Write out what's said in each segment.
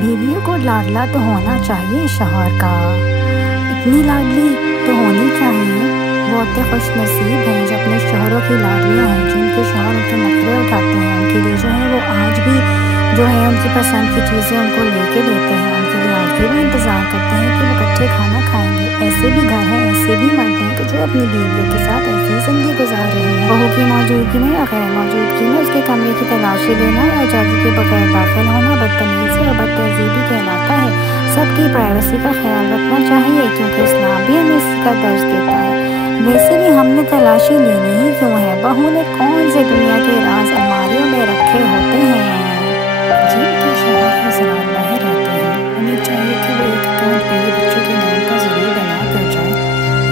بیویوں کو لاڈلا تو ہونا چاہیے شوہر کا، اتنی لاڈلی تو ہونی چاہیے۔ وہ ہوتے خوش نصیب ہیں جو اپنے شوہروں کی لاڈلیاں ہیں، جن کے شوہر ان کے نخرے اٹھاتے ہیں، ان کے لیے جو ہے وہ آج بھی جو ہے ان کی پسند کی چیزیں ان کو لے کے دیتے ہیں، ان کے لیے آج بھی وہ انتظار کرتے ہیں کہ وہ اکٹھے کھانا کھائیں گے۔ ایسے بھی گھر ہیں، ایسے بھی مرد ہیں کہ جو اپنی بیویوں کے ساتھ ایسی زندگی گزار رہے ہیں۔ بہو کی موجودگی میں یا غیر موجودگی میں اس کے کمرے کی تلاشی لینا یا اجازت کے بغیر داخل ہونا بدتمیزی اور بدتہذیبی کہلاتا ہے۔ سب کی پرائیویسی کا خیال رکھنا چاہیے کیونکہ اسلام بھی ہمیں اس کا درس دیتا ہے۔ ویسے بھی ہم نے تلاشی لینی ہی کیوں ہے؟ بہو نے کون سے دنیا کے راز الماریوں میں رکھے ہوتے ہیں؟ جن کے شوہر حضرات باہر رہتے ہیں انہیں چاہیے کہ وہ ایک اکاؤنٹ میرے بچوں کے نام کا ضرور بنا کر جائیں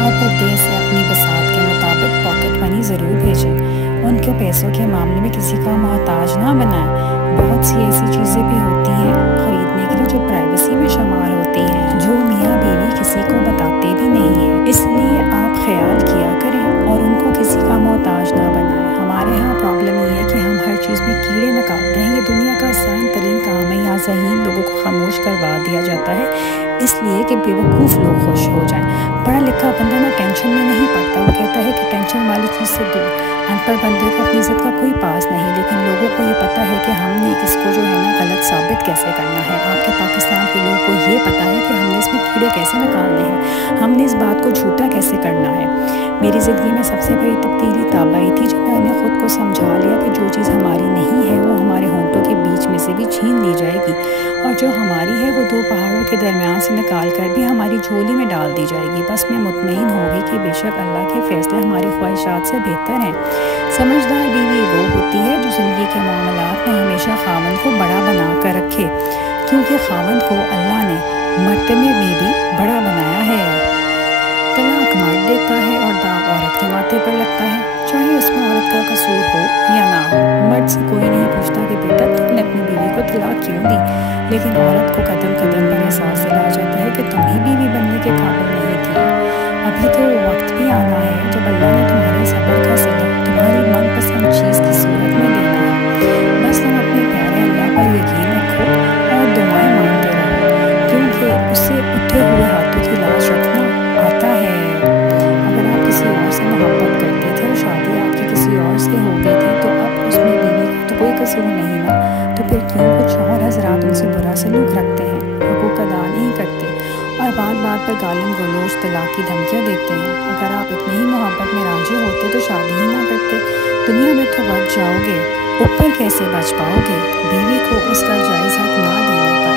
اور پردے سے اپنی بساط کے مطابق پاکٹ منی ضرور بھیجیں۔ ان کے پیسوں کے معاملے میں کسی کا محتاج نہ بنائیں۔ بہت سی ایسی چیزیں بھی ہوتی ہیں خریدنے کے لیے جو پرائیویسی میں شمار ہوتی ہیں، جو میاں بیوی کسی کو بتاتے بھی نہیں ہیں۔ اس لیے آپ خیال کیا کریں اور ان کو کسی کا محتاج نہ بنائیں۔ ہمارے ہاں پرابلم یہ ہے کہ ہم ہر چیز میں کیڑے نکالتے ہیں۔ یہ دنیا کا آسان ترین کام ہے، یہاں ذہین لوگوں کو خاموش کروا دیا جاتا ہے اس لیے کہ بیوقوف لوگ خوش ہو جائیں۔ پڑھا لکھا بندہ نہ ٹینشن میں نہیں پڑتا، وہ کہتا ہے کہ ٹینشن والی چیز سے دور۔ ان پڑھ بندے کو اپنی عزت کا کوئی پاس نہیں، لیکن لوگوں کو یہ پتہ ہے کہ ہم نے اس کو جو ہے نا غلط ثابت کیسے کرنا ہے۔ آپ کے پاکستان کے لوگوں کو یہ پتہ ہے کہ ہم نے اس میں کیڑے کیسے نکالنے ہیں، ہم نے اس بات کو جھوٹا کیسے کرنا ہے۔ میری زندگی میں سب سے بڑی تبدیلی تب آئی تھی جب میں نے خود کو سمجھا لیا کہ جو چیز ہماری نہیں ہے وہ ہمارے ہونٹوں کے بیچ میں سے بھی چھین لی جائے گی، اور جو ہماری ہے وہ دو پہاڑوں کے درمیان سے نکال کر بھی ہماری جھولی میں ڈال دی جائے گی۔ بس میں مطمئن ہوگی کہ بے شک اللہ کے فیصلے ہماری خواہشات سے بہتر ہیں۔ سمجھدار بیوی وہ ہوتی ہے جو زندگی کے معاملات میں ہمیشہ خاوند کو بڑا بنا کر رکھے، کیونکہ خاوند کو اللہ نے مرتبے میں بھی بڑا بنایا ہے۔ طلاق مرد دیتا ہے اور داغ عورت کے ماتھے پر لگتا ہے، چاہے اس میں عورت کا قصور ہو یا نہ ہو۔ مرد سے کوئی نہیں پوچھتا کہ بیٹا تم نے اپنی بیوی کو طلاق کیوں دی، لیکن عورت کو قدم قدم پر احساس دلایا جاتا ہے کہ تم ہی بیوی بننے کے قابل نہیں تھی۔ ابھی تو وقت بھی آنا ہے جب اللہ نے تمہارے صبر کا صلہ تمہاری من پسند چیز کی صورت میں دینا ہے۔ بس تم اپنے پیارے اللہ پر یقین رکھو اور دعائیں مانگتے رہو، کیونکہ اسے اٹھے ہوئے ہاتھوں کی لاش رکھنا آتا ہے۔ اگر آپ کسی اور سے محبت کرتے تھے اور شادی آپ کی کسی اور سے ہو گئی تھی تو اب اس میں بیوی کا تو کوئی قصور نہیں نا، تو پھر کیوں کچھ اور حضرات ان سے برا سلوک رکھتے ہیں، حقوق ادا نہیں کرتے اور بات بات پر گالم گلوچ طلاق کی دھمکیاں دیتے ہیں؟ اگر آپ اتنی ہی محبت میں راضی ہوتے تو شادی ہی نہ کرتے۔ دنیا میں تو بچ جاؤ گے، اوپر کیسے بچ پاؤ گے بیوی کو اس کا جائز حق نہ دینے پر؟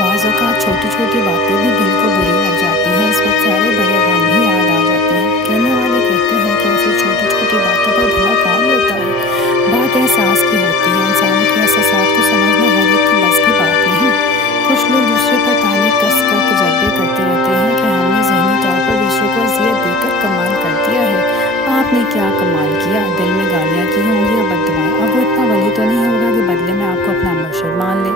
بعض اوقات چھوٹی چھوٹی باتیں بھی دل کو بری لگ جاتی ہیں، اس وقت سارے بڑے غم بھی یاد آ جاتے ہیں۔ کہنے والے کہتے ہیں کہ ایسی چھوٹی چھوٹی باتوں پر بھلا کون ہوتا ہے؟ بات احساس کی ہوتی ہے، انسانوں کے احساسات کو سمجھنا ہر ایک کی بس کی بات نہیں۔ کچھ لوگ دوسرے پر تانے کس کر تجربے کرتے رہتے ہیں کہ ہم نے ذہنی طور پر دوسروں کو اذیت دے کر کمال کر دیا ہے۔ آپ نے کیا کمال کیا؟ دل میں گالیاں کی ہوں گی اور بددعائیں۔ اب وہ اتنا ولی تو نہیں ہوگا کہ بدلے میں آپ کو اپنا مرشد مان لے۔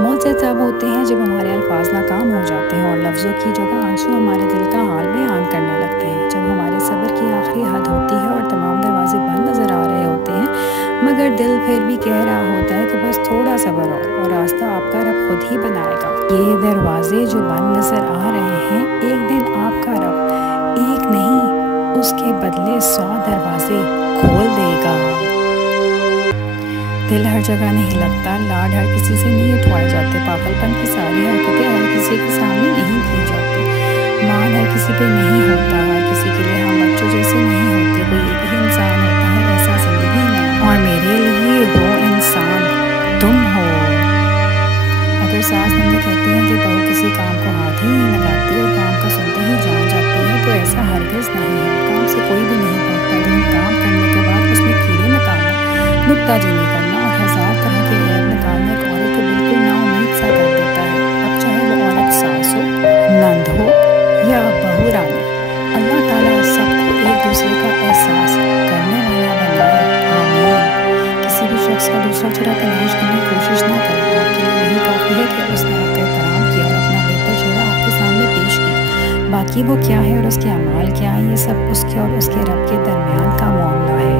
موت تب ہوتے ہیں جب ہمارے الفاظ ناکام ہو جاتے ہیں اور لفظوں کی جگہ آنسو ہمارے دل کا حال بیان کرنے لگتے ہیں، جب ہمارے صبر کی آخری حد ہوتی ہے اور تمام دروازے بند نظر آ رہے ہوتے ہیں، مگر دل پھر بھی کہہ رہا ہوتا ہے کہ بس تھوڑا صبر اور راستہ آپ کا رب خود ہی بنائے گا۔ یہ دروازے جو بند نظر آ رہے ہیں، ایک دن آپ کا رب ایک نہیں اس کے بدلے 100 دروازے کھول دے گا۔ دل ہر جگہ نہیں لگتا، لاڈ ہر کسی سے نہیں اٹھوائے جاتے، پاگل پن کی ساری حرکتیں ہر کسی کے سامنے نہیں کی جاتی، مان ہر کسی پہ نہیں ہوتا، ہر کسی کے لیے ہم بچوں جیسے نہیں ہوتے، کوئی ایک ہی انسان ہوتا ہے ایسا زندگی میں، اور میرے لیے وہ انسان تم ہو۔ اگر ساس نندے کہتی ہیں کہ بہو کسی کام کو ہاتھ ہی نہیں لگاتی اور کام کا سنتے ہی جان جاتی ہے تو ایسا ہرگز نہیں ہے۔ کام سے کوئی بھی نہیں بھاگتا، لیکن کام کرنے کے بعد اس میں کیڑے نکالنا، نکتہ چینی کرنا اور 1000 طرح کے عیب نکالنا ایک عورت کو بالکل نا امید سا کر دیتا ہے، اب چاہے وہ عورت ساس ہو، نند ہو یا بہو رانی۔ اللہ تعالیٰ سب کو ایک دوسرے کا احساس کرنے والا بنائے، آمین۔ کسی بھی شخص کا دوسرا چہرہ تلاش کرنے کی کوشش نہ کرے، آپ کے لیے یہی کافی ہے کہ اس نے آپ کا احترام کیا اور اپنا بہتر چہرہ آپ کے سامنے پیش کیا۔ باقی وہ کیا ہے اور اس کے اعمال کیا ہیں، یہ سب اس کے اور اس کے رب کے درمیان کا معاملہ ہے۔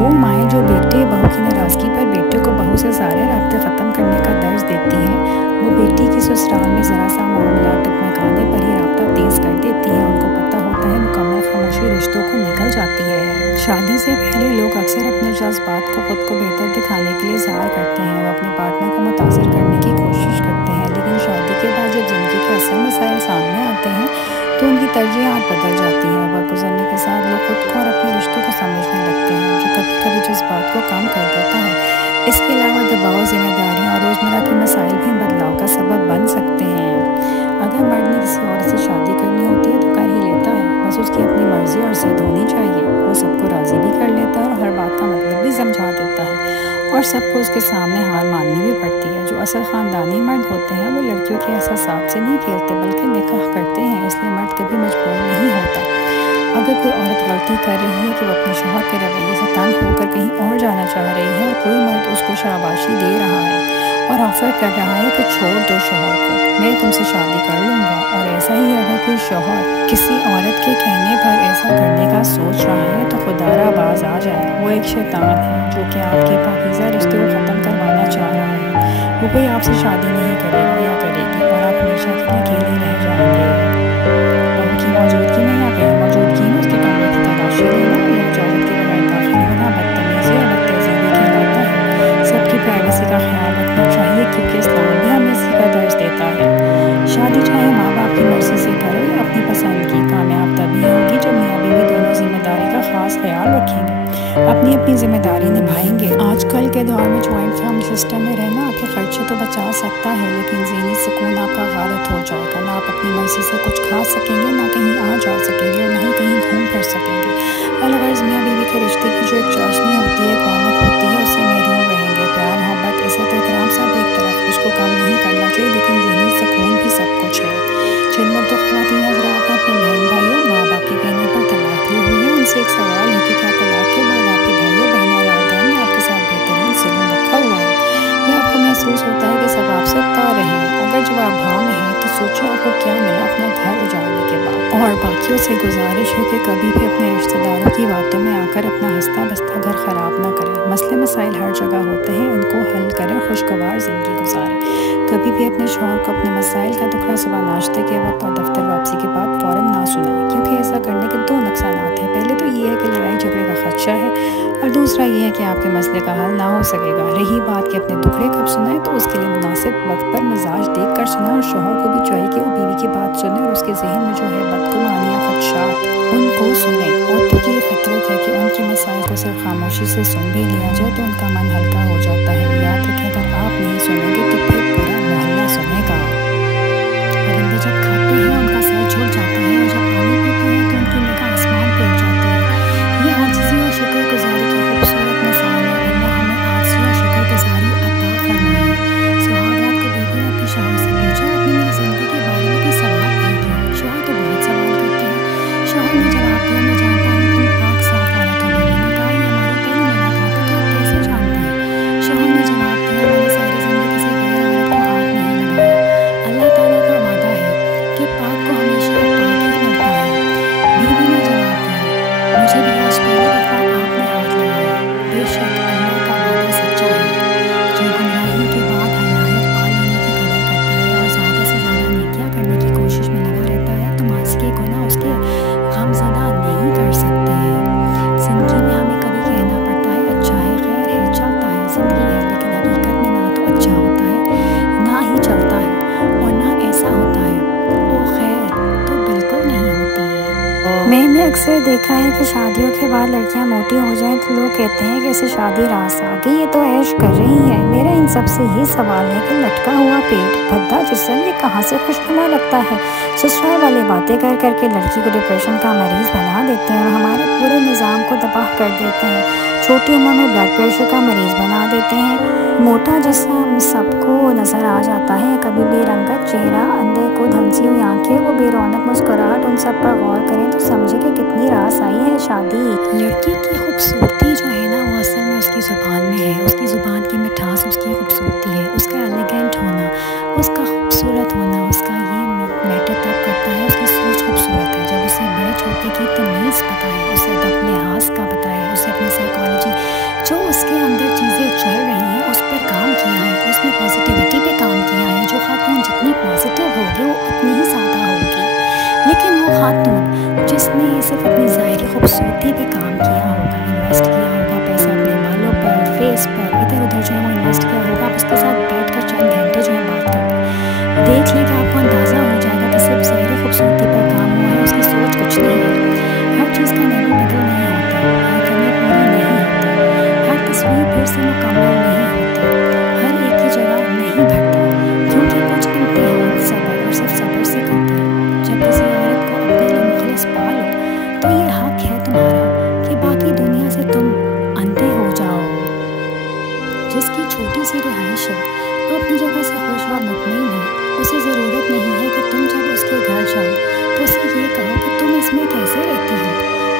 وہ مائیں جو بیٹے بہو کی ناراضگی پر بیٹے کو بہو سے سارے رابطے ختم کرنے کا درس دیتی ہیں، وہ ससुराल में ज़रा सा मामला टकमकाने पर ही राब्ता तेज़ कर देती हैं। उनको पता होता है मुकम्मल खामोशी रिश्तों को निकल जाती है। शादी से पहले लोग अक्सर अपने जज्बात को खुद को बेहतर दिखाने के लिए इज़हार करते हैं, वो अपने पार्टनर को मुतासिर करने की कोशिश करते हैं, लेकिन शादी के बाद जब ज़िंदगी के असल मसाइल सामने आते हैं तो उनकी तरजीहात बदल जाती हैं। वक्त गुजरने के साथ लोग खुद को और अपने रिश्तों को समझने लगते हैं, जो कभी कभी जज्बात को कम कर देता है। इसके अलावा दबाव, जिम्मेदारियाँ और रोज़मर्रा के मसाइल भी बदलाव का सबब बन सकते हैं। अगर मर्द ने किसी औरत से शादी करनी होती है तो कर ही लेता है, बस उसकी अपनी मर्ज़ी और ज़िद होनी चाहिए। वो सबको राज़ी भी कर लेता है और हर बात का मतलब भी समझा देता है, और सबको उसके सामने हार माननी भी पड़ती है। जो असल ख़ानदानी मर्द होते हैं वो लड़कियों के एहसासात से नहीं खेलते बल्कि निकाह करते हैं, इसलिए मर्द कभी मजबूर नहीं होता। अगर कोई औरत गलती कर रही है कि वो अपने शौहर के रवैये से तंग होकर कहीं और जाना चाह रही है और कोई मर्द उसको शाबाशी दे रहा है और ऑफ़र कर रहा है कि छोड़ दो शौहर को, मैं तुमसे शादी कर लूँगा, और ऐसा ही अगर कोई शौहर किसी औरत के कहने पर ऐसा करने का सोच रहा है तो खुदारा बाज आ जाए। वो एक शैतान है जो कि आपके पाकीज़ा रिश्ते को ख़त्म करवाना चाह रहा है। वो कोई आपसे शादी नहीं करेगा या करेगी और आप हमेशा के लिए अकेले रह जाएंगे। उनकी मौजूदगी में या गैर मौजूदगी में उसके कमरे की तलाशी लेना या इजाज़त के बगैर दाखिल होना बदतमीज़ी और बदतहज़ीबी कहलाता है। सबकी प्राइवेसी का ख्याल रखना चाहिए क्योंकि इस्लाम भी हमें इसी का दर्ज देता है। शादी चाहे माँ बाप की मर्ज़ी से करो या अपनी पसंद की, कामयाब तभी होगी जब मियाँ बीवी दोनों जिम्मेदारी का ख़ास ख्याल रखेंगे, अपनी अपनी जिम्मेदारी निभाएंगे। आजकल के दौर में जॉइंट फैमिली सिस्टम में रहना आपके खर्चे तो बचा सकता है, लेकिन ज़हनी सुकून आपका गारत हो जाएगा। ना आप अपनी मर्ज़ी से कुछ खा सकेंगे, ना कहीं आ जा सकेंगे और ना ही कहीं घूम फिर सकेंगे। अलगर्ज़ मियाँ बीवी के रिश्ते की जो एक चाशनी होती है, रौनक होती है, उससे महरूम रहेंगे। प्यार, मोहब्बत, इज़्ज़त, एहतराम सब एक तरफ, उसको कम नहीं करना चाहिए, लेकिन ज़हनी सुकून भी सब कुछ है। जिन मर्दों ख़वातीन हज़रात ने अपने बहन भाइयों, माँ बाप के कहने पर तलाक ली हुई है, उनसे एक सवाल है कि क्या तलाक के बाद आपके भाइयों बहनों और वालिदैन ने आपके साथ बेहतरीन सलूक रखा हुआ है, या आपको महसूस होता है कि सब आपसे उतार रहे हैं? अगर जवाब हाँ में है तो सोचो आपको क्या मिला अपना घर उजाड़ने के बाद। और बाकियों से गुजारिश है कि कभी भी अपने रिश्तेदारों की बातों में आकर अपना हंसता बसता घर ख़राब ना करें। मसले मसाइल हर जगह होते हैं, उनको हल करें, खुशगवार ज़िंदगी गुजारें। कभी भी अपने शौहर को अपने मसाइल का दुखड़ा सुबह नाश्ते के वक्त और दफ्तर वापसी के बाद फ़ौरन ना सुनाएं, क्योंकि ऐसा करने के दो नुकसानात हैं। पहले तो ये है कि लड़ाई झगड़े का खदशा है, और दूसरा ये है कि आपके मसले का हल ना हो सकेगा। रही बात कि अपने दुखड़े कब सुनाएं, तो उसके लिए मुनासिब वक्त पर मिजाज देख कर सुनाएं, और शौहर को भी चाहिए कि वो बीवी की बात सुने और उसके जहन में जो है बदगुमानी या खदशात उनको सुने। औरतों की ये फितरत है कि उनके मसाइल को सिर्फ खामोशी से सुन भी लिया जाए तो उनका मन हल्का हो जाता है। याद रखें, अगर आप नहीं सुनेंगे तो फिर पूरा मोहल्ला सुनेगा। परिंदे जब खाते हैं उनका सर झुक जाता है, और जब पानी पीते हैं तो उनकी निगाह आसमान पे उठ जाती है। ये आजिज़ी और शुक्रगुजारी की खूबसूरत मिसाल है। अल्लाह हमें आजिज़ी और शुक्रगुजारी अता फरमाए। सुहागरात को बीवी ने अपने शौहर से पूछा, अपनी मेरी ज़िंदगी के बारे में कोई सवाल नहीं किया? शौहर तो बहुत सवाल करते हैं। शौहर ने जवाब दिया, मैं जानता हूँ तुम पाक साफ औरत हो। बीवी ने कहा, ये हमारी पहली मुलाकात है तो आप कैसे जानते हैं? शौहर ने जवाब दिया, मैंने सारी ज़िंदगी से गैर औरत को हाथ नहीं लगाया। अल्लाह ताला का वादा है कि पाक को हमेशा पाक ही मिलता है। बीवी ने जवाब दिया, मुझे भी आज पहली दफ़ा आपने हाथ लगाया। बेशक अल्लाह का वादा सच्चा है। जो गुमराही के बाद हदायत पा लेने की कदर करता है और ज़्यादा से ज़्यादा नेकियां करने की कोशिश में लगा रहता है, तो माज़ी के गुनाह उसके गमज़दा नहीं कर सकते। ज़िंदगी में हमें कभी कहना पड़ता है अच्छा है, खैर है, चलता है, ज़िंदगी है, लेकिन हकीकत में ना तो अच्छा होता है, ना ही चलता है, और ना ऐसा होता है। ओ खैर तो बिल्कुल नहीं होती है। मैंने अक्सर देखा है कि शादियों के बाद लड़कियां मोटी हो जाएं तो लोग कहते हैं कि इसे शादी रास आ गई, ये तो ऐश कर रही है। मेरा इन सब से ये सवाल है कि लटका हुआ पेट, भद्दा जिस्म, ये कहाँ से खुशनुमा लगता है? ससुराल वाले बातें कर करके लड़की को डिप्रेशन का मरीज़ बना देते हैं और हमारे पूरे निज़ाम को तबाह कर देते हैं। छोटी उम्र में ब्लड प्रेशर का मरीज़ बना देते हैं। मोटा जिस्म सबको नज़र आ जाता है, कभी बेरंगत चेहरा, अंधे को धंसी हुई आंखें, वो बेरौनक मुस्कुराहट, उन सब पर गौर करें तो समझे कि कितनी रास आई है शादी। लड़की की खूबसूरती जो है ना, वो असल में उसकी ज़ुबान में है। उसकी ज़ुबान की मिठास उसकी खूबसूरती है, उसका एलिगेंट होना, उसका खूबसूरत होना, उसका ये मैटर तब करता है। उसकी सोच खूबसूरत है जब उसे बड़े छोटे की तमीज़ पता है, उसे अदब लिहाज का पता है, उसे अपनी साइकोलॉजी जो उसके चल रही हैं उस पर काम किया है, उसने पॉजिटिविटी पे काम किया है। जो खातून जितनी گے وہ اتنی ہی سادہ ہوگی، لیکن وہ خاتون جس نے صرف اپنی ظاہری خوبصورتی پہ کام کیا ہوگا، انویسٹ کیا ہوگا پیسہ اپنے بالوں پر، فیس پر، ادھر ادھر جو ہے وہ انویسٹ کیا ہوگا، آپ اس کے ساتھ بیٹھ کر چند گھنٹے جو ہے بات کر کے دیکھ لیں کہ آپ کو اندازہ ہو جائے گا کہ صرف ظاہری خوبصورتی پر کام ہوا ہے، اس کی سوچ کچھ نہیں ہے۔ ہر چیز کا لیول بدل نہیں ہوتا، ہر کمی پوری نہیں ہوتی، ہر تصویر پھر سے مکمل نہیں ہوتی، ہر ایک کی جگہ نہیں بھرتا، کیونکہ کچھ امتحان صبر اور صرف صبر سے کرتے ہیں۔ جب کسی عورت کو اپنے لیے مخلص پا لو تو یہ حق ہے تمہارا کہ باقی دنیا سے تم اندھے ہو جاؤ۔ جس کی چھوٹی سی رہائش ہے وہ اپنی جگہ سے خوش و مطمئن ہے، اسے ضرورت نہیں ہے کہ تم جب اس کے گھر جاؤ تو اسے یہ کہو کہ تم اس میں کیسے رہتی ہو،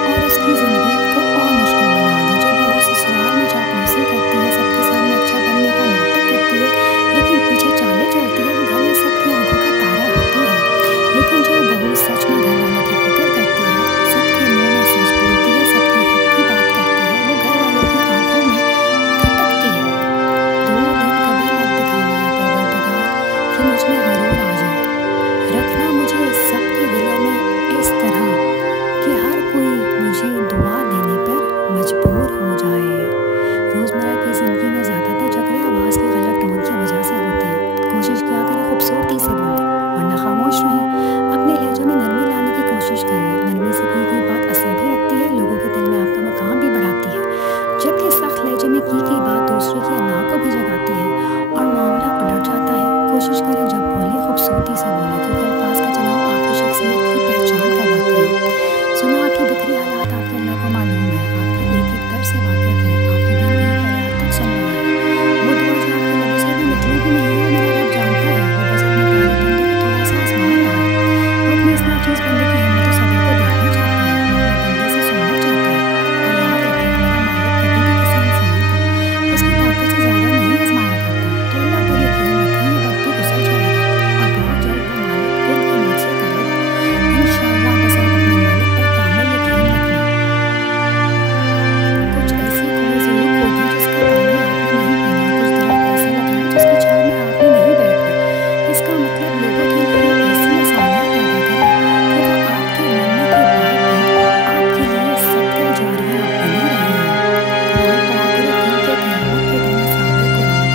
اور اس کی زندگی کو اور مشکل بنا دو۔ جب وہ سسرال میں چاپلوسی کرتی ہے، سب کے سامنے اچھا بننے کا ناٹک کرتی ہے، لیکن پیچھے چالے چلتی ہے، وہ گھر میں سب کی آنکھوں کا تارا ہوتی ہے۔ لیکن جو بہو سچ میں گھر والوں کی فکر کرتی ہے، سب کے منہ میں سچ بولتی ہے، سب کی حق کی بات کرتی ہے، وہ گھر والوں کی آنکھوں میں کھٹکتی ہے۔ دو دن کبھی مت دکھانا ہے پروردگار کہ مجھ میں غرور آ جائے، رکھنا مجھے سب کے دلوں میں اس طرح کہ ہر کوئی مجھے دعا دینے پر مجبور ہو جائے۔ روزمرہ کی زندگی میں زیادہ تر جھگڑے آواز کے غلط ٹون کی وجہ سے ہوتے ہیں۔ کوشش کیا کریں خوبصورتی سے بولیں ورنہ خاموش رہیں، اپنے لہجے میں نرمی لانے کی کوشش کریں، نرمی سے کی گئی بات اثر بھی رکھتی ہے، لوگوں کے دل میں آپ کا مقام بھی بڑھاتی ہے، جبکہ سخت لہجے میں کی گئی بات دوسرے کی انا کو بھی جگاتی ہے اور معاملہ پلٹ جاتا ہے۔ کوشش کریں جب بولیں خوبصورتی سے بولیں، کیونکہ الفاظ کا چناؤ آپ کی شخصیت کی پہچان کرواتے ہیں۔ سنا آپ کی بکھری حالات آپ کے اللہ کو معلوم ہے، آپ کے ایک ایک در سے واقف ہے، آپ کے دل کی فریاد تک سن رہا ہے، وہ دعا جو آپ کے لبوں سے بھی نکلی بھی نہیں ہے، میرا رب جانتا ہے، وہ بس اپنے پیارے بندے کو تھوڑا سا آزما رہا ہے، وہ اپنے اس ناچیز بندے کی ہمت و صبر کو دیکھنا چاہتا ہے، وہ اپنے بندے سے سننا چاہتا ہے۔ اور یاد رکھیں میرا مالک کبھی بھی کسی انسان کو اس کی طاقت سے زیادہ نہیں آزمایا کرتا، تو اللہ پر یقین رکھیں یہ وقت بھی گزر جائے گا اور بہت جلد وہ مالک خود کی مجھ سے کرے گا، انشاءاللہ۔ بس آپ اپنے مالک پر کامل یقین رکھنا۔ کچھ ایسی کنویں ضرور کھودیں جس کا پانی آپ نے نہیں پینا، کچھ درخت ایسے لگائیں جس کی چھاؤں میں آپ نے نہیں بیٹھنا۔ اس کا مطلب لوگوں کے لیے ایسی آسانیاں پیدا کریں کہ وہ آپ کے مرنے کے بعد بھی آپ کے لیے صدقہ جاریہ بنی رہیں۔ قرآن پڑھا کرو، دل کے قیامت کے دن صحابہ قرآن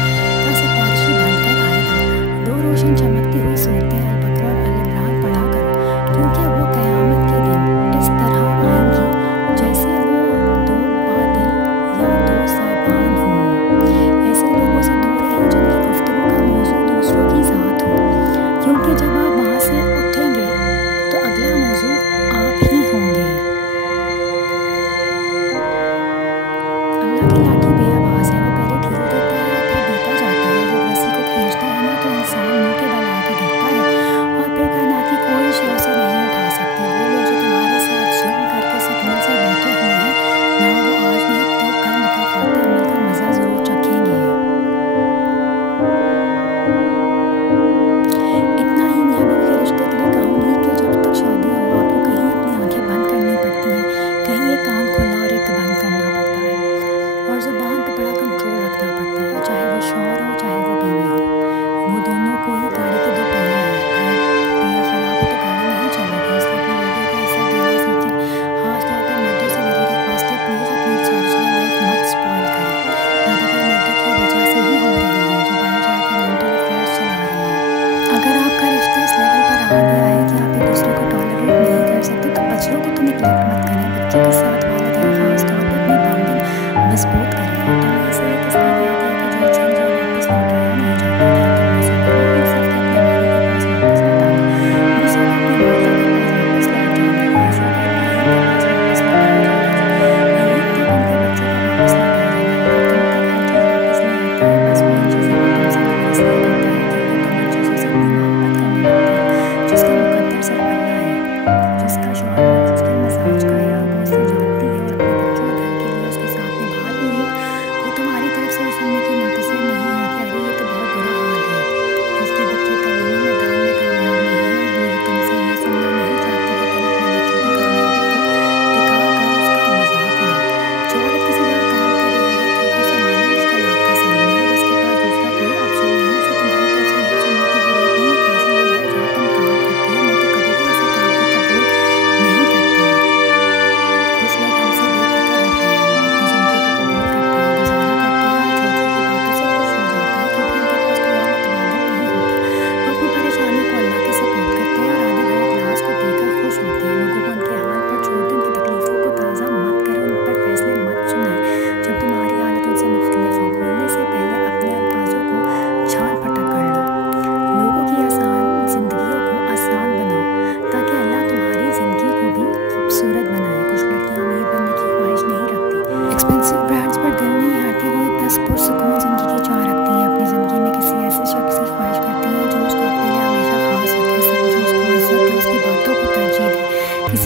کا سفارشی بن کر آئے گا۔ دو روشن چمکتی ہوئی صورتیں البقرہ اور آل عمران پڑھا کرو، کیونکہ وہ قیامت کے دن اس طرح آئیں گی جیسے وہ دو بادل یا دو سائبان ہوں۔ ایسے لوگوں سے دور رہیں جن کی گفتگو کا موضوع دوسروں کی ذات ہو، کیونکہ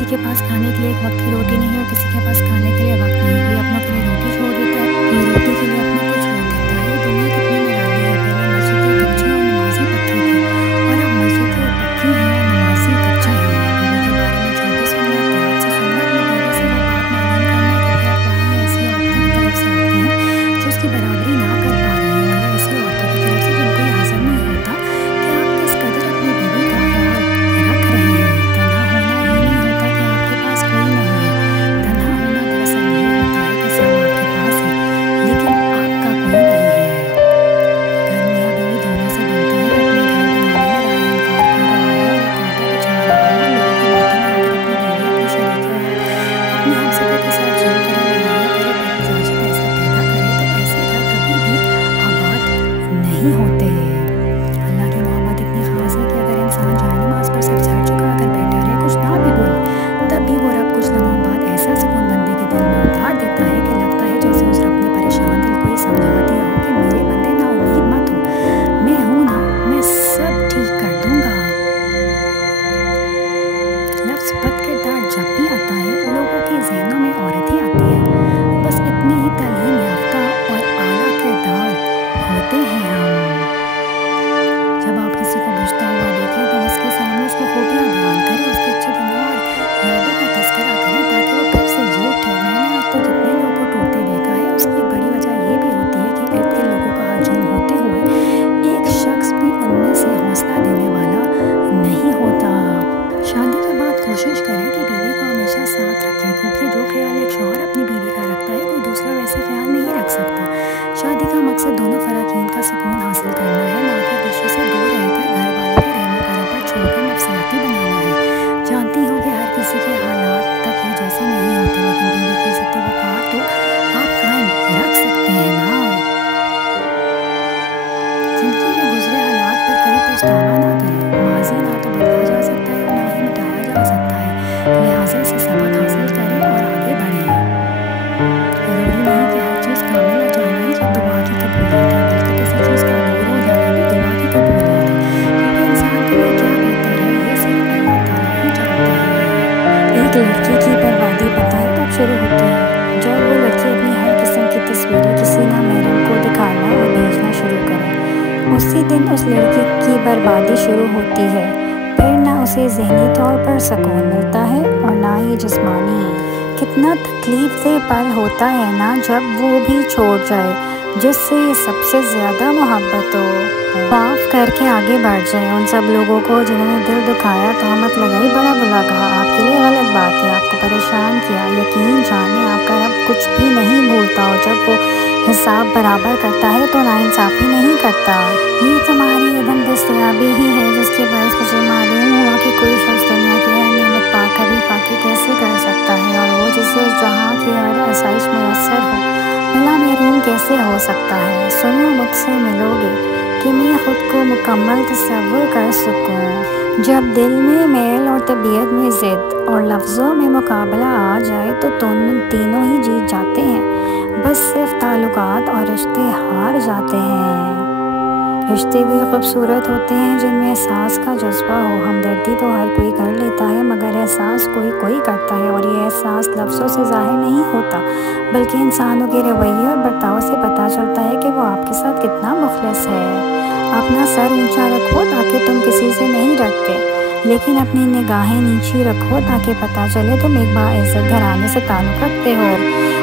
के पास खाने के लिए एक वक्त की रोटी नहीं है और किसी के पास खाने के लिए वक्त नहीं है। कोई अपनों के लिए रोटी छोड़ देता है, कोई रोटी के लिए अपनों को छोड़ देता है। दुनिया कितनी निराली है। पहले मस्जिदें कच्ची और नमाज़ी पक्की थी और अब मस्जिदें पक्की हैं और नमाज़ी कच्चे हैं। बीवी के बारे में जो भी सुनना है ध्यान से सुनना, अपनी बीवी से वो बात मालूम करना कि क्या अफवाहें ऐसी औरतों की तरफ से आती हैं जो उसकी बराबरी ना कर पा रही हैं, मगर ऐसी औरतों की तरफ से जिनको ये हज़म नहीं होता कि आप किस कदर अपनी बीवी का ख्याल रख रहे हैं। तन्हा होना ये नहीं होता कि आपके पास कोई नहीं है। तन्हा होना दरअसल ये होता है कि सब आपके पास है लेकिन आपका कोई नहीं है। घर मियाँ बीवी दोनों से बनता है। अपने घर बनाने में राह इनकार कर रहा है और कांटे बिछा रहा है। लोगों की बातों में आकर अपनी बीवी अपनी शरीक है, अपने हमसफ़र के साथ झूम कर रहा है। अगर मिजाजी पैसा पैदा करे तो ऐसे घर कभी भी आबाद नहीं होते। अल्लाह की मोहब्बत इतनी ख़ास है कि अगर इंसान जाए नमाज पर सिर झड़ चुका कर बैठा रहे, कुछ ना भी बोले, तब भी वो रब कुछ लम्हों बाद ऐसा सुकून बंदे के दिल में उतार देता है कि लगता है जैसे उस रब ने परेशान दिल को ही समझा दिया हो कि मेरे बंदे ना उम्मीद मत हो, मैं हूँ ना, मैं सब ठीक कर दूँगा। लफ्ज़ बद किरदार जब भी आता है लोगों के ज़हनों में औरत ही आती है। बस इतने ही तालीम याफ्ता और आला किरदार होते हैं हम। जब आप किसी को बुझता हुआ देखें तो उसके सामने उसको खूबियाँ बयान करें, उसके अच्छे दिनों और यादों का तज़किरा करें ताकि वो फिर से जी उठे। मैंने अब तक जितने लोगों को टूटते देखा है उसकी बड़ी वजह ये भी होती है कि इर्द के लोगों का हजूम होते हुए एक शख्स भी उनमें से हौसला देने वाला नहीं होता। शादी के बाद कोशिश करें कि बीवी को हमेशा साथ रखें, क्योंकि जो ख्याल एक शौहर अपनी बीवी का रखता है कोई दूसरा वैसे ख्याल नहीं रख सकता। शादी का मकसद दोनों फ़राक़ीन का सुकून हासिल करना है, ना कि दूसरे से दूर रहकर घर वालों के रहमो करम पर छोड़कर नफसियाती बनाना है। जानती हूँ कि हर किसी के हालात तक ये जैसे नहीं होते, लेकिन बीवी की इज़्ज़त व वक़ार तो आप कायम रख सकते हैं ना। ज़िंदगी में गुज़रे हालात पर कभी पछतावा ना करें। माज़ी ना तो बदला जा सकता है और ना ही मिटाया जा सकता है, लिहाजा से सबक हासिल करें और आगे बढ़ें। ज़रूरी नहीं कि हर चीज़ कामिल हो जाना ही जो दुआ की कबूलियत है, बल्कि किसी चीज़ का दूर हो जाना भी दुआ की कबूलियत है, क्योंकि इंसान के लिए क्या बेहतर है ये सिर्फ अल्लाह ताला ही जानते हैं। एक लड़की की बर्बादी पता है कब शुरू होती है? जब वो लड़की अपनी हर किस्म की तस्वीरें किसी नामहरम को दिखाना और भेजना शुरू करे, उसी दिन उस लड़की की बर्बादी शुरू होती है। फिर ना उसे ज़हनी तौर पर सुकून मिलता है और ना ही जिस्मानी। कितना तकलीफ दे पल होता है ना जब वो भी छोड़ जाए जिससे सबसे ज़्यादा मोहब्बत हो। माफ़ करके आगे बढ़ जाए उन सब लोगों को जिन्होंने दिल दुखाया, तहमत लगाई, बड़ा बुरा कहा, आपके लिए गलत बात की, आपको परेशान किया। यकीन जाने आपका रब कुछ भी नहीं भूलता और जब वो हिसाब बराबर करता है तो नाइंसाफ़ी नहीं करता। ये तुम्हारी अदम दस्तयाबी ही है जिसकी वजह से मुझे मालूम हुआ कि कोई शख्स दुनिया की हर नेमत पाकर भी फाकी कैसे कर सकता है, और वो जिसे उस जहाँ की हर आसाइश मैसर हो मिला महरूम कैसे हो सकता है। सुनो मुझसे मिलोगे कि मैं ख़ुद को मुकम्मल तसव्वुर कर सकूँ। जब दिल में मैल और तबीयत में ज़िद और लफ्ज़ों में मुकाबला आ जाए तो तीनों ही जीत जाते हैं। बस सिर्फ ताल्लुकात और रिश्ते हार जाते हैं। रिश्ते भी खूबसूरत होते हैं जिनमें एहसास का जज्बा हो। हमदर्दी तो हर कोई कर लेता है मगर एहसास कोई कोई करता है, और ये एहसास लफ्ज़ों से ज़ाहिर नहीं होता बल्कि इंसानों के रवैये और बर्ताव से पता चलता है कि वो आपके साथ कितना मुखलिस है। अपना सर ऊंचा रखो ताकि तुम किसी से नहीं डरते, लेकिन अपनी निगाहें नीची रखो ताकि पता चले तुम एक बाइज़्ज़त घराने से ताल्लुक़ रखते हो।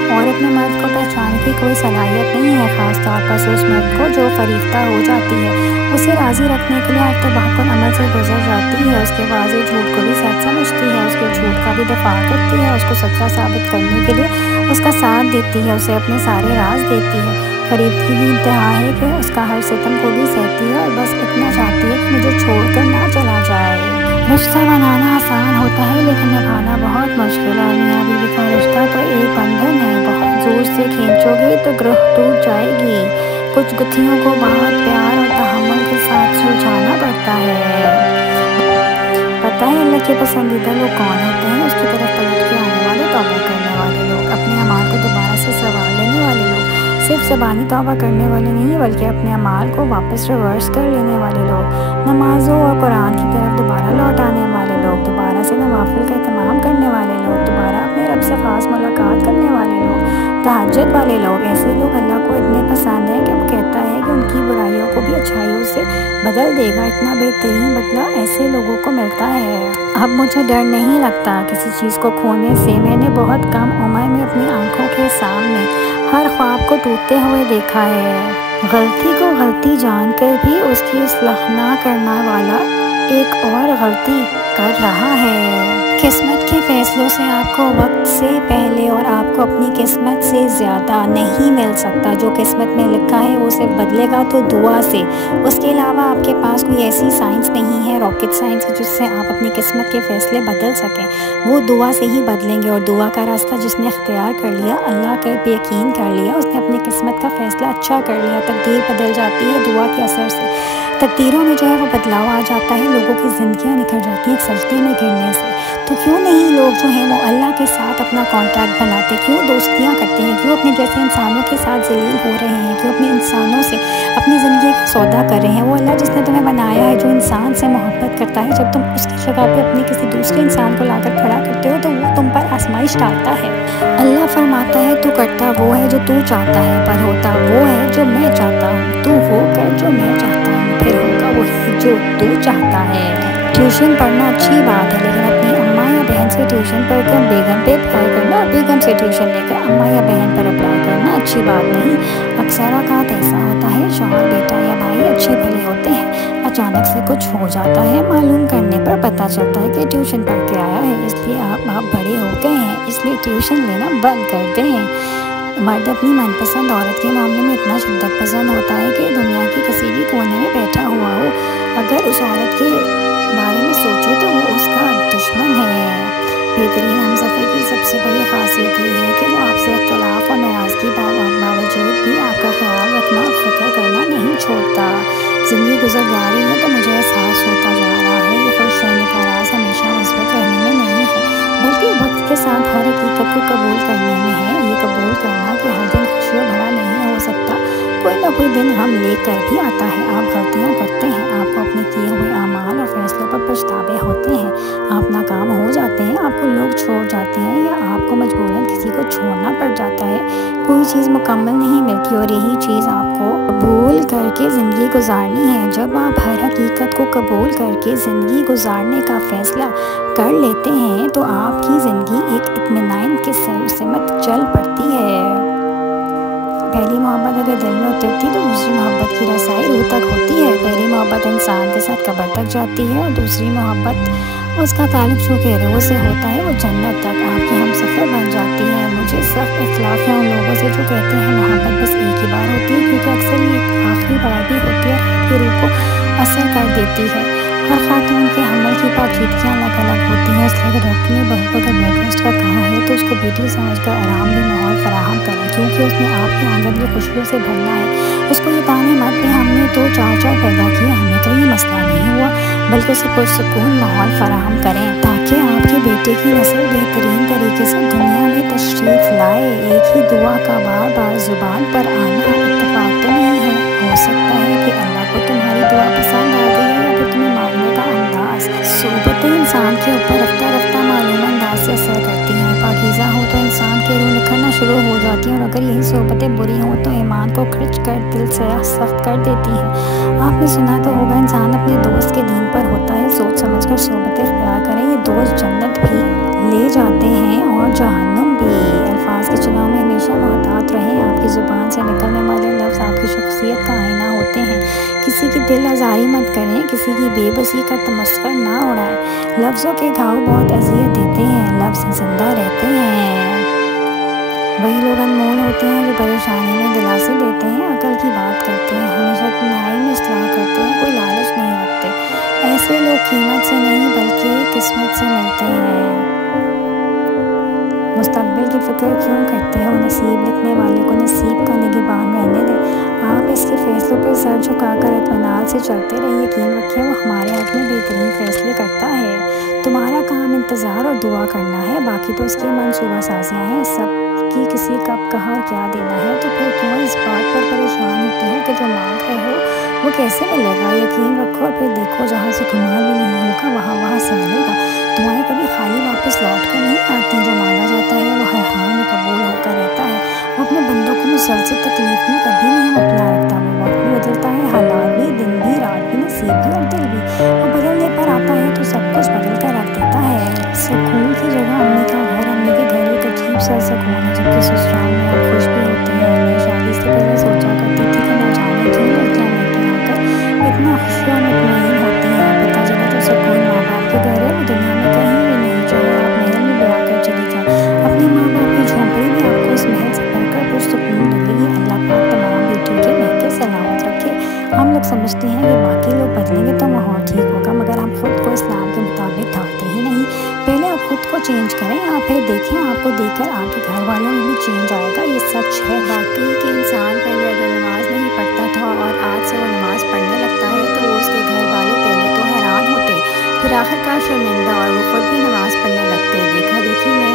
औरत में मर्द को पहचानने की कोई सलाहियत नहीं है, ख़ास तौर पर उस मर्द को जो फरीफ्ता हो जाती है। उसे राज़ी रखने के लिए हर तबाहकुन अमल से गुजर जाती है, उसके वाज़े झूठ को भी सच समझती है, उसके झूठ का भी दफा करती है, उसको सच्चा साबित करने के लिए उसका साथ देती है, उसे अपने सारे राज देती है। फरीबगी की इंतहा है कि उसका हर सितम को भी सहती है और बस इतना चाहती है कि मुझे छोड़कर ना चला जाए। रिश्ता बनाना आसान होता है लेकिन निभाना बहुत मुश्किल है। मियाँ बीवी का रिश्ता तो एक बंधन है, बहुत जोर से खींचोगे तो ग्रह टूट जाएगी। कुछ गुत्थियों को बहुत प्यार और तहम्मुल के साथ सुलझाना पड़ता है। पता है अल्लाह के पसंदीदा लोग कौन होते हैं? उसकी तरफ पलट के आने वाले, तौबा करने वाले लोग, अपने अमाल को दोबारा से संवार लेने वाले लोग, सिर्फ ज़बानी तौबा करने वाले नहीं बल्कि अपने अमाल को वापस रिवर्स कर लेने वाले लोग, नमाज़ों और कुरान की तरफ दोबारा लौट आने वाले लोग, दोबारा से नवाफिल का एहतमाम करने वाले लोग, दोबारा अपने रब से ख़ास मुलाकात करने वाले लोग, तहज्जुद वाले लोग, ऐसे लोग अल्लाह को इतने पसंद हैं कि वो कहता है कि उनकी बुराइयों को भी अच्छाइयों से बदल देगा। इतना बेहतरीन बदला ऐसे लोगों को मिलता है। अब मुझे डर नहीं लगता किसी चीज़ को खोने से। मैंने बहुत कम उम्र में अपनी आंखों के सामने हर ख्वाब को टूटते हुए देखा है। गलती को गलती जानकर भी उसकी इस्लाह ना करने वाला एक और गलती कर रहा है। किस्मत के फैसलों से आपको वक्त से पहले और आपको अपनी किस्मत से ज़्यादा नहीं मिल सकता। जो किस्मत में लिखा है वो सिर्फ बदलेगा तो दुआ से। उसके अलावा आपके पास कोई ऐसी साइंस नहीं है, रॉकेट साइंस, जिससे आप अपनी किस्मत के फ़ैसले बदल सकें। वो दुआ से ही बदलेंगे, और दुआ का रास्ता जिसने इख्तियार कर लिया, अल्लाह पर यकीन कर लिया, उसने अपनी किस्मत का फ़ैसला अच्छा कर लिया। तकदीर बदल जाती है दुआ के असर से। तकदीरों में जो है वो बदलाव आ जाता है, लोगों की ज़िंदगियाँ निखर जाती हैं सजदे में गिरने से। तो क्यों नहीं लोग जो हैं वो अल्लाह के साथ अपना कॉन्टैक्ट बनाते, क्यों दोस्तियाँ करते हैं, क्यों अपने जैसे इंसानों के साथ ज़लील हो रहे हैं, क्यों अपने इंसानों से अपनी ज़िंदगी का सौदा कर रहे हैं। वो अल्लाह जिसने तुम्हें बनाया है, जो इंसान से मोहब्बत करता है, जब तुम उसकी जगह पे अपने किसी दूसरे इंसान को लाकर खड़ा करते हो तो वो तुम पर आजमाइश डालता है। अल्लाह फरमाता है तू करता वो है जो तू चाहता है, पर होता वो है जो मैं चाहता हूँ। तू वो कर जो मैं चाहता हूँ, फिर होगा वही जो तू चाहता है। ट्यूशन पढ़ना अच्छी बात है, लेकिन अपनी अम्मा या बहन से ट्यूशन पढ़कर बेगम पे अप्लाई करना, और बेगम से ट्यूशन लेकर अम्मा या बहन पर अप्लाई करना अच्छी बात नहीं। अक्सर औक़ात ऐसा होता है शौहर, बेटा या भाई अच्छे भले होते हैं, अचानक से कुछ हो जाता है, मालूम करने पर पता चलता है कि ट्यूशन पढ़ के आया है, इसलिए आप बड़े हो गए हैं, इसलिए ट्यूशन लेना बंद कर दें। मर्द अपनी मनपसंद औरत के मामले में इतना शिद्दत पसंद होता है कि दुनिया के किसी भी कोने में बैठा हुआ हो, अगर उस औरत के बारे में सोचे तो वो उसका दुश्मन है। बेहतरीन हमसफ़र की सबसे बड़ी ख़ासियत ये है कि वो आपसे इख्तिलाफ़ और नाराज़गी बावजूद भी आपका ख्याल रखना और फ़िक्र करना नहीं छोड़ता। ज़िंदगी गुजर जा रही है तो मुझे एहसास होता जा रहा है कि खुश रहने का राज हमेशा मुस्बत रहने में नहीं है, बल्कि वक्त के साथ हर हकीकत को कबूल करने में है। ये कबूल करना कि हर दिन खुशियों भरा नहीं हो सकता, कोई ना कोई दिन हम लेकर भी आता है। आप गलतियाँ करते हैं, आपको अपने किए हुए अमाल और फैसलों पर पछतावे होते हैं, आप नाकाम हो जाते हैं, आपको लोग छोड़ जाते हैं, या आपको मजबूरन किसी को छोड़ना पड़ जाता है। कोई चीज़ मुकम्मल नहीं मिलती, और यही चीज़ आपको कबूल करके ज़िंदगी गुजारनी है। जब आप हर हकीकत को कबूल करके ज़िंदगी गुजारने का फ़ैसला कर लेते हैं तो आपकी ज़िंदगी एक इत्मीनान के सिमत चल पड़ती है। पहली मोहब्बत अगर दिल में उतरती तो दूसरी मोहब्बत की रसाई रूह तक होती है। पहली मोहब्बत इंसान के साथ कब्र तक जाती है, और दूसरी मोहब्बत उसका ताल्लुक़ जो कि रूह से होता है वो जन्नत तक आपकी हमसफ़र बन जाती है। मुझे सख्त इख्तिलाफ़ है उन लोगों से जो कहते हैं मोहब्बत बस एक ही बार होती है, क्योंकि अक्सर ये आखिरी बार भी होती है और आपकी रूह को असर कर देती है। हर खातून के हमल की पाकीदगियाँ अलग अलग होती हैं, इसलिए अगर डॉक्टर ने बहू को अगर बेड रेस्ट का कहा है तो उसको बेटी समझ कर आराम भी माहौल फराहम करें, क्योंकि उसने आपके आंगन की खुशबू से भरना है। उसको ये ताने मत दें हमने तो चार पैदा किए, हमें तो ये मसला नहीं हुआ, बल्कि उसे पुरसकून माहौल फराहम करें ताकि आपके बेटे की नस्ल बेहतरीन तरीके से दुनिया में तशरीफ़ लाए। एक ही दुआ का बार बार ज़ुबान पर आना इत्तेफाक तो नहीं है। हो सकता है कि अल्लाह को तुम्हारी दुआ पसंद आ गई है, या फिर तुम्हें मांगने का अंदाज़। सोबतें इंसान के ऊपर रफ्ता रफ्ता मालूम अंदाज से असर करती हैं। पाकीज़ा हो तो इंसान की रूह निखरना शुरू हो जाती हैं, और अगर यही सोबतें बुरी हों तो ईमान को खिंच कर दिल से सख्त कर देती हैं। आपने सुना तो होगा इंसान अपने दोस्त के दीन पर होता है, सोच समझ कर सोबतें इख्तियार करें। ये दोस्त जन्नत भी ले जाते हैं और जहन्नुम भी। अल्फाज के चुनाव में हमेशा मोहतात रहें। आपकी ज़ुबान से निकलने वाले लफ्ज़ आपकी शख्सियत का आईना होते हैं। किसी की दिल आज़ारी मत करें, किसी की बेबसी का तमस्खुर ना उड़ाएं। लफ्ज़ों के घाव बहुत अज़ियत देते हैं, लफ्ज़ जिंदा रहते हैं। वही लोग अनमोल होते हैं जो परेशानी में दिलासे देते हैं, अकल की बात करते हैं, हमेशा तन्हाई में इस्लाह करते हैं, कोई लालच नहीं रखते। ऐसे लोग कीमत से नहीं बल्कि किस्मत से मिलते हैं। मुस्तक़बिल की फ़िक्र क्यों करते हो? नसीब लिखने वाले को नसीब का निगहबान रहने दें। आप इसके फ़ैसलों पर सर झुकाकर इत्मीनान से चलते रहिए। यकीन रखिए वो हमारे हक़ में बेहतरीन फ़ैसले करता है। तुम्हारा काम इंतज़ार और दुआ करना है, बाकी तो उसकी मनसूबा साजियाँ हैं। सब की किसी कब कहाँ और क्या देना है, तो फिर क्यों इस बात पर परेशान होते हो कि जो मांग रहे हो वो कैसे मिलेगा। यकीन रखो और फिर देखो, जहाँ से गुमान भी नहीं होगा वहाँ से मिलेगा। तुम्हारे कभी खाली वापस लौट कर नहीं आती। जो मांगा जाता है वो हर हाल में कबूल होकर रहता है। वो अपने बंदों को मुसलसल तकलीफ में कभी नहीं मुबतला रखता। वो वक्त भी बदलता है, हालात भी, दिन भी, रात भी, नसीब भी और दिल भी। वो बदलने पर आता है तो सब कुछ बदल कर रख देता है। सुकून की जगह अम्मी का घर, अम्मी के घर एक अजीब सा सुकून है। जबकि ससुराल में आप खुश भी होते हैं। मैं शादी से पहले सोचा करती थी कि न जाने क्यों लड़कियाँ लेके आकर इतना खुशी और मुतमईन होती हैं। पता चला जो सुकून माँ बाप के घर है वो दुनिया में कहीं भी नहीं। चाहे आप महल में ब्याह कर चली जाएं, अपने माँ बाप की झोंपड़ी में आपको उस महल से बढ़कर पुरसुकून लगेगी। अल्लाह पाक तमाम बेटियों के महके सलामत रखे। हम लोग समझते हैं कि बाकी लोग बदलेंगे तो माहौल ठीक होगा, मगर हम खुद को इस्लाम के मुताबिक ढालते ही नहीं। पहले आप खुद को चेंज करें, आप फिर देखें आपको देखकर आपके घर वालों में भी चेंज आएगा। ये सच है वाकई कि इंसान पहले अगर नमाज नहीं पढ़ता था और आज से वो नमाज पढ़ने लगता है तो वो उसके घर वाले पहले तो हैरान होते, फिर आखिरकार शर्मिंदा और वो खुद भी नमाज पढ़ने लगते। देखा देखी में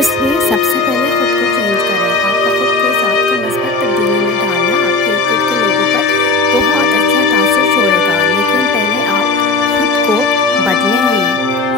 इसलिए सबसे पहले खुद को चेंज करें। आपका खुद के साथ को मस्बत तब्दीली में ढालना आपके इर्द गिर्द के लोगों पर बहुत अच्छा तासुर छोड़ेगा, लेकिन पहले आप खुद को बदलें।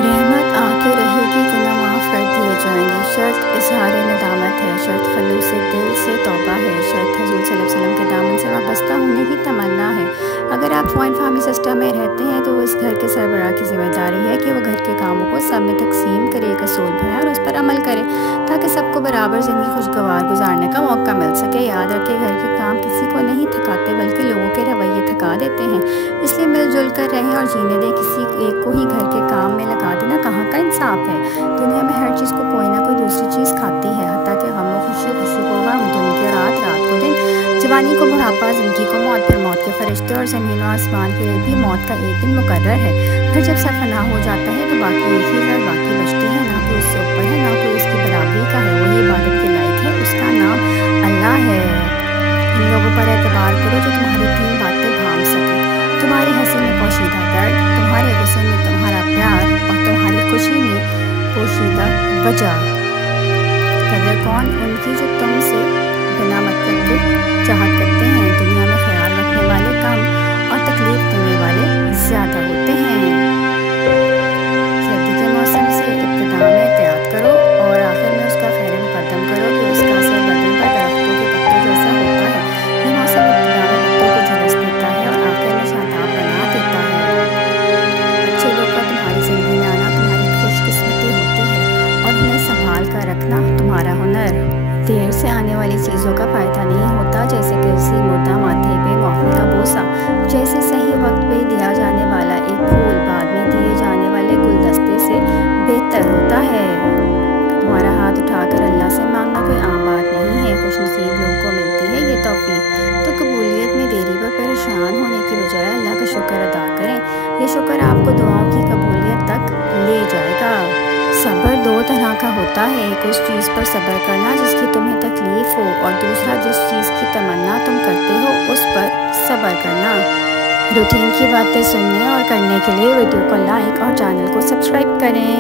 रहमत आके रहेगी, गुनाह माफ़ कर दिए जाएंगे। शर्त इजहार नदामत है, शर्त खलूस दिल से तौबा है, शर्त हुज़ूर सल्लल्लाहु अलैहि वसल्लम के दामन से वाबस्ता होने की तमन्ना है। अगर आप जॉइंट फैमिली सिस्टम में रहते हैं तो इस घर के सरबराह की जिम्मेदारी है कि वो घर के कामों को सब में तकसीम करे, एक असूल बनाए और उस पर अमल करे ताकि सबको बराबर ज़िंदगी खुशगवार गुजारने का मौका मिल सके। याद रखें, घर के काम किसी को नहीं थकाते बल्कि लोगों के रवैये थका देते हैं। इसलिए मिलजुल कर रहें और जीने दें। किसी एक को ही घर के काम में लगा देना कहाँ का इंसाफ है। दुनिया में हर चीज़ को कोई ना कोई दूसरी चीज़ खाती है, हत्ता कि गम खुशी खुशी को गम, दिन के रात, रात को दिन, जवानी को बुढ़ापा, ज़िंदगी को मौत, फिर मौत के फरिश्ते और ज़मीन और आसमान के लिए भी मौत का एक दिन मुकर्रर है। फिर जब सब फना हो जाता है तो बाकी एक ही घर बाकी बचती है, ना कोई उससे ऊपर है ना कोई उसकी बराबरी का है। वही इबादत के लायक है, उसका नाम अल्लाह है। इन लोगों पर एतबार करो जो तुम्हारी तीन बातें भाम सके, तुम्हारी हंसी में पोशीदा दर्द, तुम्हारे गुस्से में तुम्हारा प्यार और तुम्हारी खुशी में पोशीदा वजह। कदर कौन उनकी जो तुमसे बिना मतलब के चाहत करते हैं। दुनिया में ख्याल रखने वाले कम और तकलीफ देने वाले ज़्यादा होते हैं। सर्दी के मौसम से इब्तिदा में एहतियात करो और आखिर में उसका खैर मुकद्दम करो कि उसका असर बदन पर दरख्तों के पत्तों जैसा होता है। ये मौसम इब्तिदा में पत्तों को झुलस देता है और आखिर में शादाब बना देता है। अच्छे लोग का तुम्हारी ज़िंदगी में आना तुम्हारी खुशकिस्मती होती है और उन्हें संभाल कर रखना तुम्हारा हुनर। देर से आने वाली चीज़ों का फ़ायदा नहीं होता, जैसे किसी मुर्दा माथे पे मौके का बोसा, जैसे सही वक्त पे दिया जाने वाला एक फूल बाद में दिए जाने वाले गुलदस्ते से बेहतर होता है। तुम्हारा हाथ उठाकर अल्लाह से मांगना कोई आम बात नहीं है, खुशनसीब लोगों को मिलती है ये तौफीक। तो कबूलियत में देरी पर परेशान होने की बजाय अल्लाह का शुक्र अदा करें। ये शुक्र आपको दुआओं की कबूलियत तक ले जाएगा। सब्र दो तरह का होता है, एक उस चीज़ पर सब्र करना जिसकी तुम्हें तकलीफ़ हो और दूसरा जिस चीज़ की तमन्ना तुम करते हो उस पर सब्र करना। रूटीन की बातें सुनने और करने के लिए वीडियो को लाइक और चैनल को सब्सक्राइब करें।